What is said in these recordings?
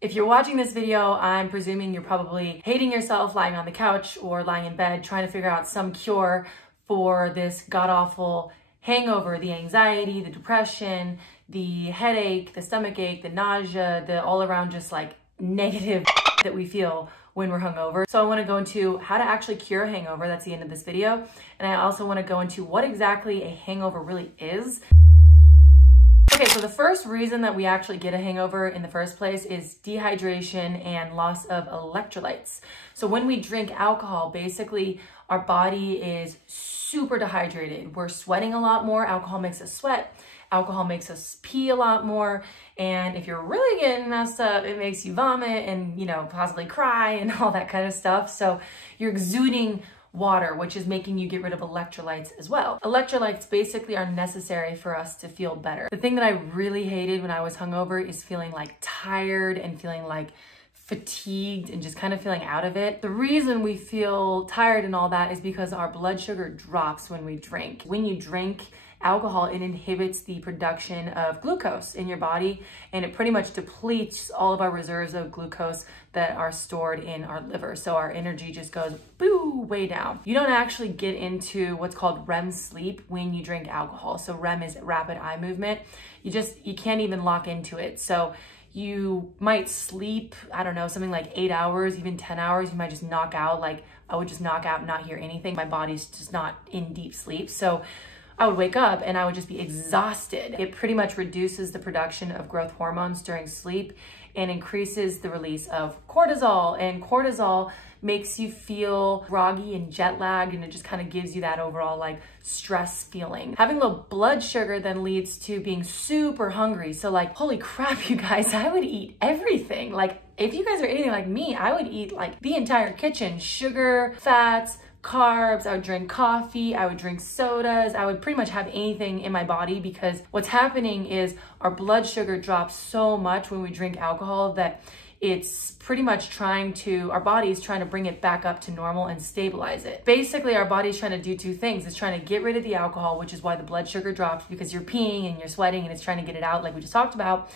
If you're watching this video, I'm presuming you're probably hating yourself lying on the couch or lying in bed trying to figure out some cure for this god-awful hangover, the anxiety, the depression, the headache, the stomach ache, the nausea, the all around just like negative that we feel when we're hungover. So I want to go into how to actually cure a hangover. That's the end of this video. And I also want to go into what exactly a hangover really is. Okay, so the first reason that we actually get a hangover in the first place is dehydration and loss of electrolytes. So when we drink alcohol, basically our body is super dehydrated. We're sweating a lot more. Alcohol makes us sweat. Alcohol makes us pee a lot more. And if you're really getting messed up, it makes you vomit and, possibly cry and all that kind of stuff. So you're exuding water, which is making you get rid of electrolytes as well. Electrolytes basically are necessary for us to feel better. The thing that I really hated when I was hungover is feeling like tired and feeling like fatigued and just kind of feeling out of it. The reason we feel tired and all that is because our blood sugar drops when we drink. When you drink alcohol, it inhibits the production of glucose in your body, and it pretty much depletes all of our reserves of glucose that are stored in our liver. So our energy just goes boo, way down. You don't actually get into what's called REM sleep when you drink alcohol. So REM is rapid eye movement. You can't even lock into it. So you might sleep, I don't know, something like 8 hours, even 10 hours. You might just knock out. Like I would just knock out and not hear anything. My body's just not in deep sleep. So I would wake up and I would just be exhausted. It pretty much reduces the production of growth hormones during sleep and increases the release of cortisol. And cortisol makes you feel groggy and jet lagged, and it just kind of gives you that overall like stress feeling. Having low blood sugar then leads to being super hungry. So like, holy crap, you guys, I would eat everything. Like if you guys are anything like me, I would eat like the entire kitchen, sugar, fats, carbs. I would drink coffee, I would drink sodas, I would pretty much have anything in my body, because what's happening is our blood sugar drops so much when we drink alcohol that it's pretty much our body's trying to bring it back up to normal and stabilize it. Basically, our body's trying to do two things. It's trying to get rid of the alcohol, which is why the blood sugar drops, because you're peeing and you're sweating and it's trying to get it out like we just talked about.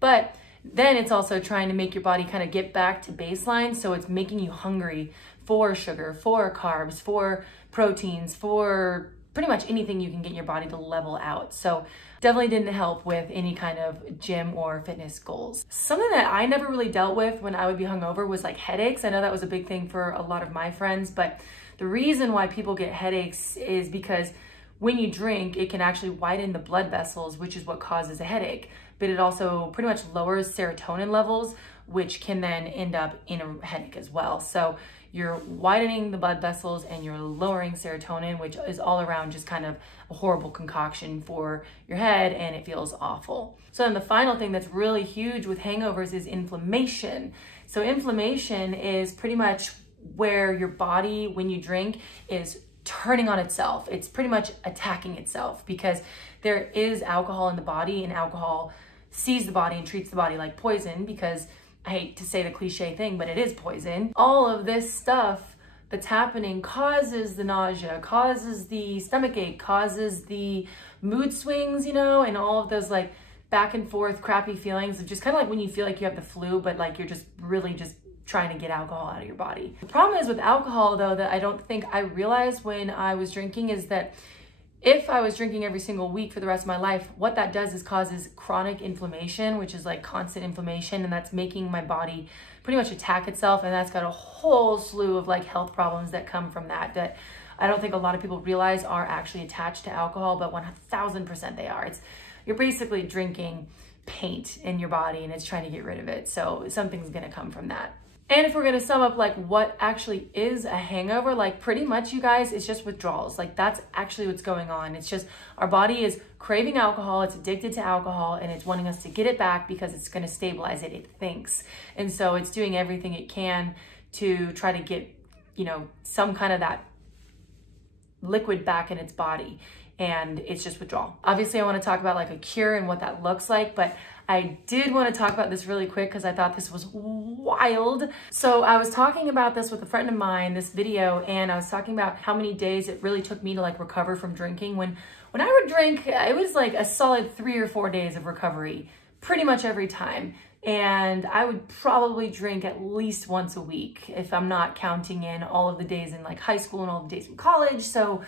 But then it's also trying to make your body kind of get back to baseline. So it's making you hungry for sugar, for carbs, for proteins, for pretty much anything you can get your body to level out. So definitely didn't help with any kind of gym or fitness goals. Something that I never really dealt with when I would be hungover was like headaches. I know that was a big thing for a lot of my friends, but the reason why people get headaches is because when you drink, it can actually widen the blood vessels, which is what causes a headache. But it also pretty much lowers serotonin levels, which can then end up in a headache as well. So you're widening the blood vessels and you're lowering serotonin, which is all around just kind of a horrible concoction for your head, and it feels awful. So then the final thing that's really huge with hangovers is inflammation. So inflammation is pretty much where your body, when you drink, is turning on itself. It's pretty much attacking itself, because there is alcohol in the body, and alcohol sees the body and treats the body like poison, because I hate to say the cliche thing, but it is poison. All of this stuff that's happening causes the nausea, causes the stomach ache, causes the mood swings, and all of those like back and forth crappy feelings of just kind of like when you feel like you have the flu, but like you're just really just trying to get alcohol out of your body. The problem is with alcohol, though, that I don't think I realized when I was drinking, is that if I was drinking every single week for the rest of my life, what that does is causes chronic inflammation, which is like constant inflammation, and that's making my body pretty much attack itself, and that's got a whole slew of like health problems that come from that I don't think a lot of people realize are actually attached to alcohol, but 1000% they are. You're basically drinking paint in your body, and it's trying to get rid of it, so something's gonna come from that. And if we're gonna sum up like what actually is a hangover, like pretty much, you guys, it's just withdrawals. Like that's actually what's going on. It's just our body is craving alcohol, it's addicted to alcohol, and it's wanting us to get it back because it's gonna stabilize it, it thinks. And so it's doing everything it can to try to get, some kind of that liquid back in its body. And it's just withdrawal. Obviously, I wanna talk about like a cure and what that looks like, but I did want to talk about this really quick because I thought this was wild. So I was talking about this with a friend of mine, this video, and I was talking about how many days it really took me to like recover from drinking. When I would drink, it was like a solid 3 or 4 days of recovery pretty much every time. And I would probably drink at least once a week if I'm not counting in all of the days in like high school and all the days in college. So,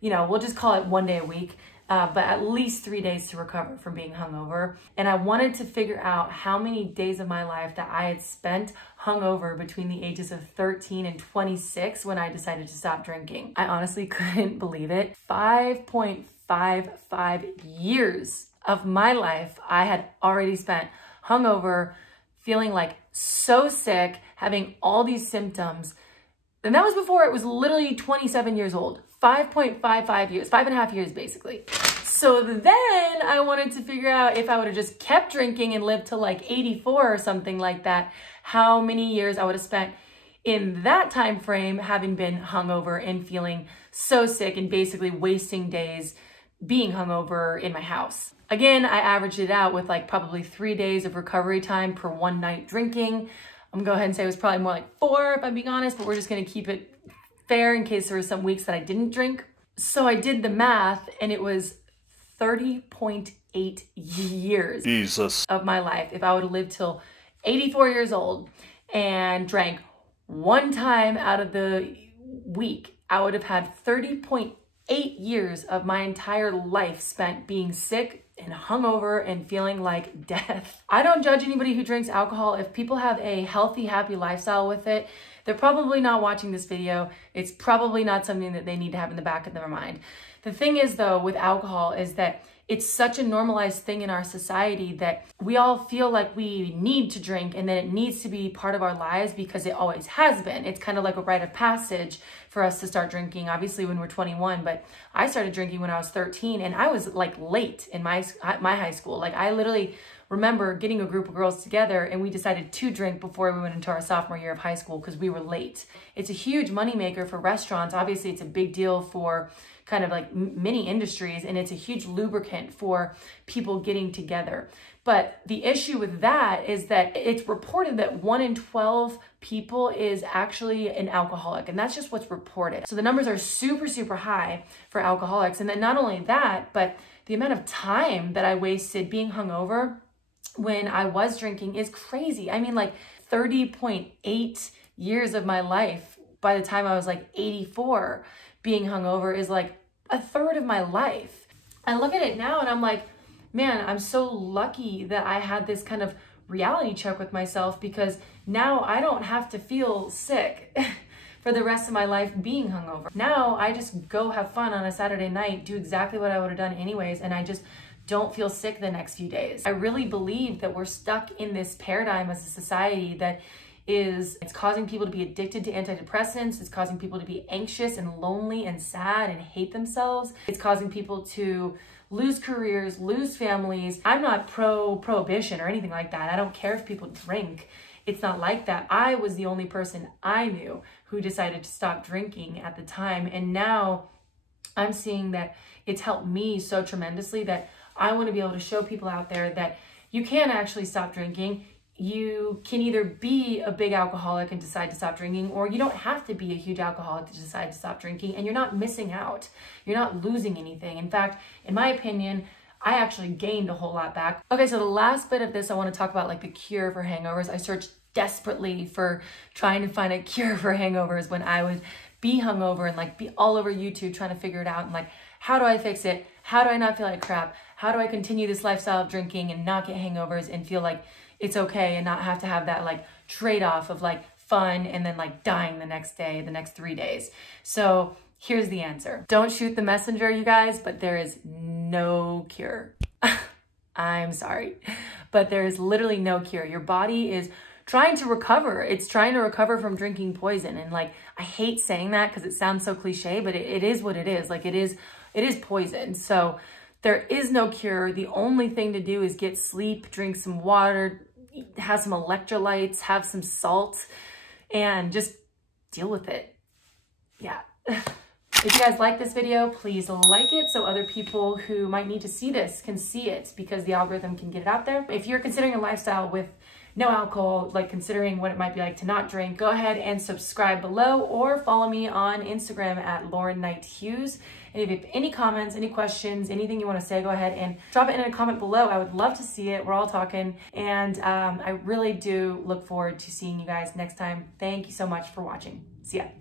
you know, we'll just call it 1 day a week, but at least 3 days to recover from being hungover. And I wanted to figure out how many days of my life that I had spent hungover between the ages of 13 and 26 when I decided to stop drinking. I honestly couldn't believe it. 5.55 years of my life I had already spent hungover, feeling like so sick, having all these symptoms. And that was before it was literally 27 years old. 5.55 years, 5.5 years basically. So then I wanted to figure out if I would have just kept drinking and lived to like 84 or something like that, how many years I would have spent in that time frame having been hungover and feeling so sick and basically wasting days being hungover in my house. Again, I averaged it out with like probably 3 days of recovery time per one night drinking. I'm gonna go ahead and say it was probably more like 4 if I'm being honest, but we're just gonna keep it fair in case there were some weeks that I didn't drink. So I did the math and it was 30.8 years of my life. If I would have lived till 84 years old and drank one time out of the week, I would have had 30.8 years of my entire life spent being sick and hungover and feeling like death. I don't judge anybody who drinks alcohol. If people have a healthy, happy lifestyle with it, they're probably not watching this video. It's probably not something that they need to have in the back of their mind. The thing is though, with alcohol is that it's such a normalized thing in our society that we all feel like we need to drink and that it needs to be part of our lives because it always has been. It's kind of like a rite of passage for us to start drinking, obviously when we're 21, but I started drinking when I was 13 and I was like late in my high school. Like I literally remember getting a group of girls together and we decided to drink before we went into our sophomore year of high school because we were late. It's a huge moneymaker for restaurants. Obviously it's a big deal for kind of like many industries, and it's a huge lubricant for people getting together. But the issue with that is that it's reported that 1 in 12 people is actually an alcoholic, and that's just what's reported. So the numbers are super, super high for alcoholics. And then not only that, but the amount of time that I wasted being hungover when I was drinking is crazy. I mean, like 30.8 years of my life by the time I was like 84 being hungover is like a third of my life. I look at it now and I'm like, man, I'm so lucky that I had this kind of reality check with myself because now I don't have to feel sick for the rest of my life being hungover. Now I just go have fun on a Saturday night, do exactly what I would have done anyways, and I just don't feel sick the next few days. I really believe that we're stuck in this paradigm as a society that it's causing people to be addicted to antidepressants. It's causing people to be anxious and lonely and sad and hate themselves. It's causing people to lose careers, lose families. I'm not pro-prohibition or anything like that. I don't care if people drink. It's not like that. I was the only person I knew who decided to stop drinking at the time. And now I'm seeing that it's helped me so tremendously that I want to be able to show people out there that you can actually stop drinking. You can either be a big alcoholic and decide to stop drinking, or you don't have to be a huge alcoholic to decide to stop drinking, and you're not missing out. You're not losing anything. In fact, in my opinion, I actually gained a whole lot back. Okay, so the last bit of this, I want to talk about like the cure for hangovers. I searched desperately for trying to find a cure for hangovers when I would be hungover and like be all over YouTube trying to figure it out and like, how do I fix it? How do I not feel like crap? How do I continue this lifestyle of drinking and not get hangovers and feel like it's okay and not have to have that like trade-off of like fun and then like dying the next day, the next 3 days. So here's the answer. Don't shoot the messenger, you guys, but there is no cure. I'm sorry, but there is literally no cure. Your body is trying to recover. It's trying to recover from drinking poison. And like, I hate saying that because it sounds so cliche, but it is what it is. Like it is poison. So there is no cure. The only thing to do is get sleep, drink some water, have some electrolytes, have some salt, and just deal with it. Yeah. If you guys like this video, please like it so other people who might need to see this can see it because the algorithm can get it out there. If you're considering a lifestyle with no alcohol, like considering what it might be like to not drink, go ahead and subscribe below or follow me on Instagram at Lauren Knight Hughes. And if you have any comments, any questions, anything you want to say, go ahead and drop it in a comment below. I would love to see it. We're all talking. And I really do look forward to seeing you guys next time. Thank you so much for watching. See ya.